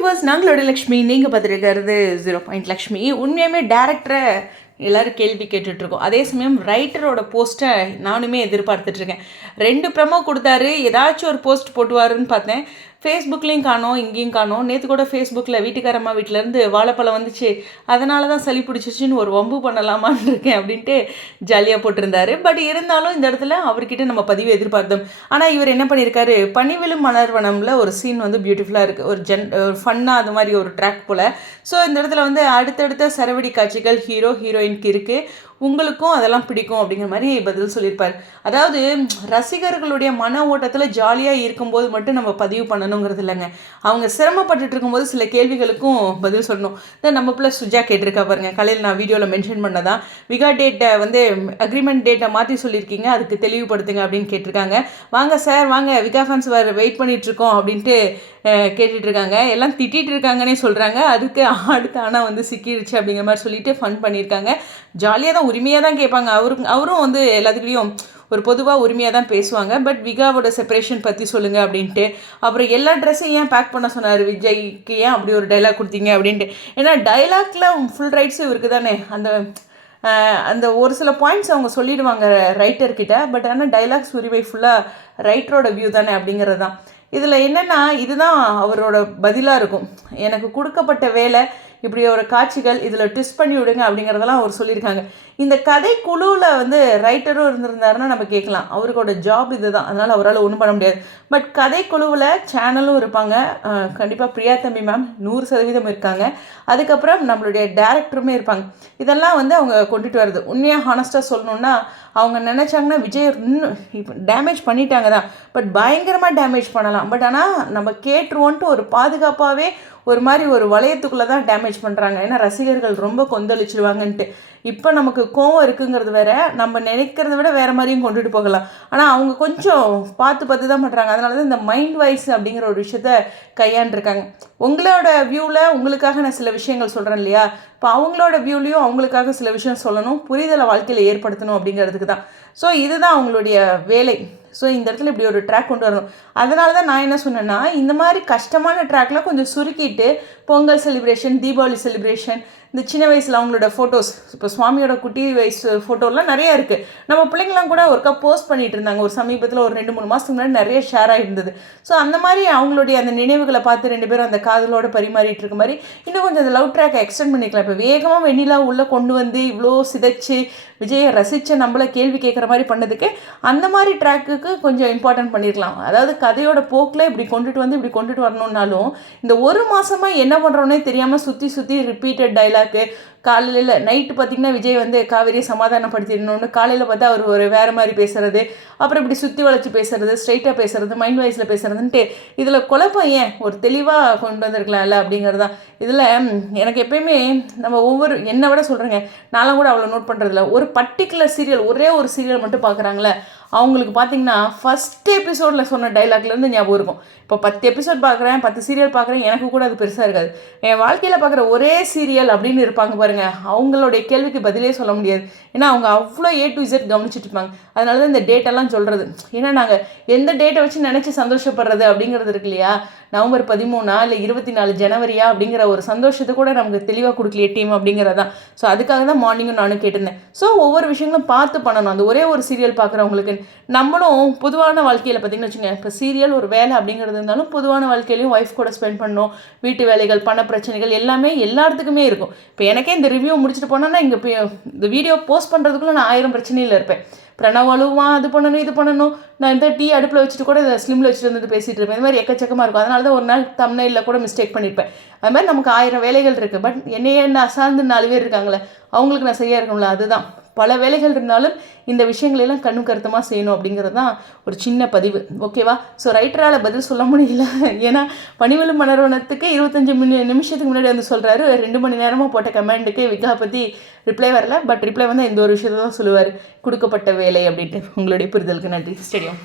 Viewers நாங்களோட Lakshmi நீங்கள் பார்த்துருக்கிறது zero point Lakshmi. உண்மையுமே டேரக்டரை எல்லாரும் கேள்வி கேட்டுட்ருக்கோம். அதே சமயம் ரைட்டரோட போஸ்ட்டை நானுமே எதிர்பார்த்துட்ருக்கேன். ரெண்டு ப்ரமோ கொடுத்தாரு. ஏதாச்சும் ஒரு போஸ்ட் போட்டுவாருன்னு பார்த்தேன். ஃபேஸ்புக்லேயும் காணோம் இங்கேயும் காணோம். நேற்று கூட ஃபேஸ்புக்கில் வீட்டுக்காரம்மா வீட்டிலேருந்து வாழைப்பழம் வந்துச்சு. அதனால தான் சளி பிடிச்சிச்சின்னு ஒரு வம்பு பண்ணலாமான்னு இருக்கேன் அப்படின்ட்டு ஜாலியாக போட்டிருந்தாரு. பட் இருந்தாலும் இந்த இடத்துல அவர்கிட்ட நம்ம பதிவு எதிர்பார்த்தோம். ஆனால் இவர் என்ன பண்ணியிருக்காரு? பனிவிலும் மலர்வனமில் ஒரு சீன் வந்து பியூட்டிஃபுல்லாக இருக்குது ஒரு ஜென் ஒரு ஃபன்னாக அது மாதிரி ஒரு ட்ராக் போல். ஸோ இந்த இடத்துல வந்து அடுத்தடுத்த சரவடி காட்சிகள் ஹீரோ ஹீரோயினுக்கு இருக்குது உங்களுக்கும் அதெல்லாம் பிடிக்கும் அப்படிங்கிற மாதிரி பதில் சொல்லியிருப்பார். அதாவது ரசிகர்களுடைய மன ஓட்டத்தில் ஜாலியாக இருக்கும்போது மட்டும் நம்ம பதிவு பண்ணணுங்கிறது இல்லைங்க. அவங்க சிரமப்பட்டுட்டு இருக்கும்போது சில கேள்விகளுக்கும் பதில் சொல்லணும். இதை நம்ம பிள்ளை சுஜா கேட்டிருக்கா பாருங்க காலையில் நான் வீடியோவில் மென்ஷன் பண்ணதான் விகா டேட்டை வந்து அக்ரிமெண்ட் டேட்டை மாற்றி சொல்லியிருக்கீங்க அதுக்கு தெளிவுபடுத்துங்க அப்படின்னு கேட்டிருக்காங்க. வாங்க சார் வாங்க விகா ஃபேன்ஸ் வேறு வெயிட் பண்ணிகிட்ருக்கோம் அப்படின்ட்டு கேட்டுட்டு இருக்காங்க எல்லாம் திட்டிகிட்டு இருக்காங்கன்னே சொல்கிறாங்க அதுக்கு அடுத்த ஆனால் வந்து சிக்கிடுச்சு அப்படிங்கிற மாதிரி சொல்லிட்டு ஃபன் பண்ணியிருக்காங்க. ஜாலியாக தான் உரிமையாக தான் கேட்பாங்க அவருக்கு அவரும் வந்து எல்லாத்துக்கிட்டையும் ஒரு பொதுவாக உரிமையாக தான் பேசுவாங்க. பட் விகாவோட செப்பரேஷன் பற்றி சொல்லுங்கள் அப்படின்ட்டு. அப்புறம் எல்லா ட்ரெஸ்ஸையும் ஏன் பேக் பண்ண சொன்னார் விஜய்க்கு? ஏன் அப்படி ஒரு டைலாக் கொடுத்தீங்க அப்படின்ட்டு. ஏன்னா டைலாக்ல ஃபுல் ரைட்ஸும் இவருக்கு தானே. அந்த அந்த ஒரு சில பாயிண்ட்ஸ் அவங்க சொல்லிடுவாங்க ரைட்டர்கிட்ட பட் ஆனால் டைலாக்ஸ் உரிமை ஃபுல்லாக ரைட்டரோட வியூ தானே அப்படிங்கிறது தான். இதில் என்னென்னா இதுதான் அவரோட பதிலாக இருக்கும். எனக்கு கொடுக்கப்பட்ட வேலை இப்படி ஒரு காட்சிகள் இதில் ட்விஸ்ட் பண்ணி விடுங்க அப்படிங்கிறதெல்லாம் அவர் சொல்லியிருக்காங்க. இந்த கதை குழுவில் வந்து ரைட்டரும் இருந்திருந்தாருன்னா நம்ம கேட்கலாம். அவருக்கோட ஜாப் இது தான் அதனால் அவரால் ஒன்றும் பண்ண முடியாது. பட் கதை குழுவில் சேனலும் இருப்பாங்க. கண்டிப்பாக பிரியா தம்பி மேம் நூறு சதவீதம் இருக்காங்க. அதுக்கப்புறம் நம்மளுடைய டேரக்டருமே இருப்பாங்க. இதெல்லாம் வந்து அவங்க கொண்டுட்டு வருது உண்மையாக ஹானஸ்ட்டாக சொல்லணுன்னா அவங்க நினச்சாங்கன்னா விஜய் இன்னும் இப்போ டேமேஜ் பண்ணிட்டாங்க தான். பட் பயங்கரமாக டேமேஜ் பண்ணலாம். பட் ஆனால் நம்ம கேட்டுருவோன்ட்டு ஒரு பாதுகாப்பாகவே ஒரு மாதிரி ஒரு வளையத்துக்குள்ளே தான் டேமேஜ் பண்ணுறாங்க ஏன்னா ரசிகர்கள் ரொம்ப கொந்தளிச்சிருவாங்கன்ட்டு. இப்போ நமக்கு கோவம் இருக்குங்கிறது வேற நம்ம நினைக்கிறத விட வேறு மாதிரியும் கொண்டுட்டு போகலாம். ஆனால் அவங்க கொஞ்சம் பார்த்து பார்த்து தான் பண்ணுறாங்க அதனால தான் இந்த மைண்ட் வைஸ் அப்படிங்கிற ஒரு விஷயத்த கையாண்டிருக்காங்க. உங்களோட வியூவில் உங்களுக்காக நான் சில விஷயங்கள் சொல்கிறேன் இல்லையா? இப்போ அவங்களோட வியூலேயும் அவங்களுக்காக சில விஷயம் சொல்லணும் புரிதலை வாழ்க்கையில் ஏற்படுத்தணும் அப்படிங்கிறதுக்கு தான். ஸோ இதுதான் அவங்களுடைய வேலை. ஸோ இந்த இடத்துல இப்படி ஒரு ட்ராக் கொண்டு வரணும். அதனால தான் நான் என்ன சொன்னேன்னா இந்த மாதிரி கஷ்டமான ட்ராக்லாம் கொஞ்சம் சுருக்கிட்டு பொங்கல் செலிப்ரேஷன் தீபாவளி செலிப்ரேஷன் இந்த சின்ன வயசில் அவங்களோட ஃபோட்டோஸ் இப்போ சுவாமியோட குட்டி வயசு ஃபோட்டோலாம் நிறையா இருக்குது நம்ம பிள்ளைங்களாம் கூட ஒருக்கா போஸ்ட் பண்ணிட்டு இருந்தாங்க. ஒரு சமீபத்தில் ஒரு ரெண்டு மூணு மாதத்துக்கு முன்னாடி நிறைய ஷேர் ஆகிருந்தது ஸோ அந்த மாதிரி அவங்களுடைய அந்த நினைவுகளை பார்த்து ரெண்டு பேரும் அந்த காதலோடு பரிமாறிட்டு இருக்க மாதிரி. இன்னும் கொஞ்சம் அந்த லவ் ட்ராக்கை எக்ஸ்டெண்ட் பண்ணிக்கலாம். இப்போ வேகமாக வெண்ணிலா உள்ளே கொண்டு வந்து இவ்வளோ சிதைச்சு விஜயை ரசித்த நம்மளை கேள்வி கேட்குற மாதிரி பண்ணதுக்கு அந்த மாதிரி ட்ராக்குக்கு கொஞ்சம் இம்பார்ட்டன்ட் பண்ணியிருக்கலாம் அதாவது கதையோட போக்கில் இப்படி கொண்டுட்டு வந்து இப்படி கொண்டுட்டு வரணுன்னாலும் இந்த ஒரு மாதமாக என்ன பண்ணுறோன்னே தெரியாமல் சுற்றி சுற்றி ரிப்பீட்டட் டைலாக்கு காலையில் நைட்டு பார்த்திங்கன்னா விஜய் வந்து காவேரியை சமாதானப்படுத்திடணும்னு காலையில் பார்த்தா அவர் ஒரு வேறு மாதிரி பேசுகிறது அப்புறம் இப்படி சுற்றி வளைச்சி பேசுகிறது ஸ்ட்ரைட்டாக பேசுகிறது மைண்ட் வைஸில் பேசுகிறதுன்ட்டு இதில் குழப்பம் ஏன்? ஒரு தெளிவாக கொண்டு வந்திருக்கலாம்ல அப்படிங்கிறது. தான் இதில் எனக்கு எப்பயுமே நம்ம ஒவ்வொரு என்னை விட சொல்கிறேங்க நானும் கூட அவ்வளோ நோட் பண்ணுறதில்ல ஒரு பர்டிகுலர் சீரியல் ஒரே ஒரு சீரியல் மட்டும் பார்க்குறாங்களே அவங்களுக்கு பார்த்தீங்கன்னா ஃபஸ்ட் எபிசோடில் சொன்ன டைலாக்லேருந்து ஞாபகம் இருக்கும். இப்போ பத்து எபிசோட் பார்க்குறேன் பத்து சீரியல் பார்க்குறேன் எனக்கு கூட அது பெருசாக இருக்காது. என் வாழ்க்கையில் பார்க்குற ஒரே சீரியல் அப்படின்னு இருப்பாங்க பாருங்கள் அவங்களுடைய கேள்விக்கு பதிலே சொல்ல முடியாது. ஏன்னா அவங்க அவ்வளோ ஏ டு இசட் கவனிச்சுட்டு இருப்பாங்க. அதனால தான் இந்த டேட்டெல்லாம் சொல்கிறது ஏன்னா நாங்கள் எந்த டேட்டை வச்சு நினச்சி சந்தோஷப்படுறது அப்படிங்கிறது இருக்கு இல்லையா? நவம்பர் பதிமூணா இல்லை இருபத்தி நாலு ஜனவரியா அப்படிங்கிற ஒரு சந்தோஷத்தை கூட நமக்கு தெளிவாக கொடுக்கலையே டீம் அப்படிங்கிறதான் ஸோ அதுக்காக தான் மார்னிங்கும் நானும் கேட்டிருந்தேன். ஸோ ஒவ்வொரு விஷயங்களும் பார்த்து பண்ணணும். அந்த ஒரே ஒரு சீரியல் பார்க்குறவங்களுக்கு. நம்மளும் பொதுவான வாழ்க்கையில் பார்த்திங்கன்னு வச்சுக்கோங்க இப்போ சீரியல் ஒரு வேலை அப்படிங்கிறது இருந்தாலும் பொதுவான வாழ்க்கையிலையும் ஒய்ஃப் கூட ஸ்பெண்ட் பண்ணணும். வீட்டு வேலைகள் பண பிரச்சனைகள் எல்லாமே எல்லாத்துக்குமே இருக்கும். இப்போ எனக்கே இந்த ரிவ்யூ முடிச்சுட்டு போனோன்னா இங்கே இந்த வீடியோ போஸ்ட் பண்ணுறதுக்குள்ளே நான் ஆயிரம் பிரச்சனையில் இருப்பேன். பிரணவலுமா அது பண்ணணும் இது பண்ணணும். நான் இந்த டீ அடுப்பில் வச்சுட்டு கூட இதை ஸ்லிமில் வச்சுட்டு வந்துட்டு பேசிகிட்டு இருப்பேன். இந்த மாதிரி எக்கச்சக்கமாக இருக்கும். அதனால தான் ஒரு நாள் தமிழில் கூட மிஸ்டேக் பண்ணியிருப்பேன் அது மாதிரி நமக்கு ஆயிரம் வேலைகள் இருக்குது பட் என்னையே என்ன அசார்ந்து நாலு பேர் இருக்காங்களே அவங்களுக்கு நான் சரியாக இருக்கணும்ல அதுதான். பல வேலைகள் இருந்தாலும் இந்த விஷயங்களெல்லாம் கண்ணு கருத்தமாக செய்யணும் அப்படிங்கிறது தான் ஒரு சின்ன பதிவு. ஓகேவா? ஸோ ரைட்டரால் பதில் சொல்ல முடியல. ஏன்னா பணிவலு மனரோணத்துக்கு இருபத்தஞ்சி மினி நிமிஷத்துக்கு முன்னாடி வந்து சொல்கிறாரு ரெண்டு மணி நேரமாக போட்ட கமெண்ட்டுக்கு விகா பற்றி ரிப்ளை வரல. பட் ரிப்ளை வந்து இந்த ஒரு விஷயத்தை தான் சொல்லுவார். கொடுக்கப்பட்ட வேலை அப்படின்ட்டு. உங்களுடைய புரிதலுக்கு நன்றி. ஸ்டேடியம்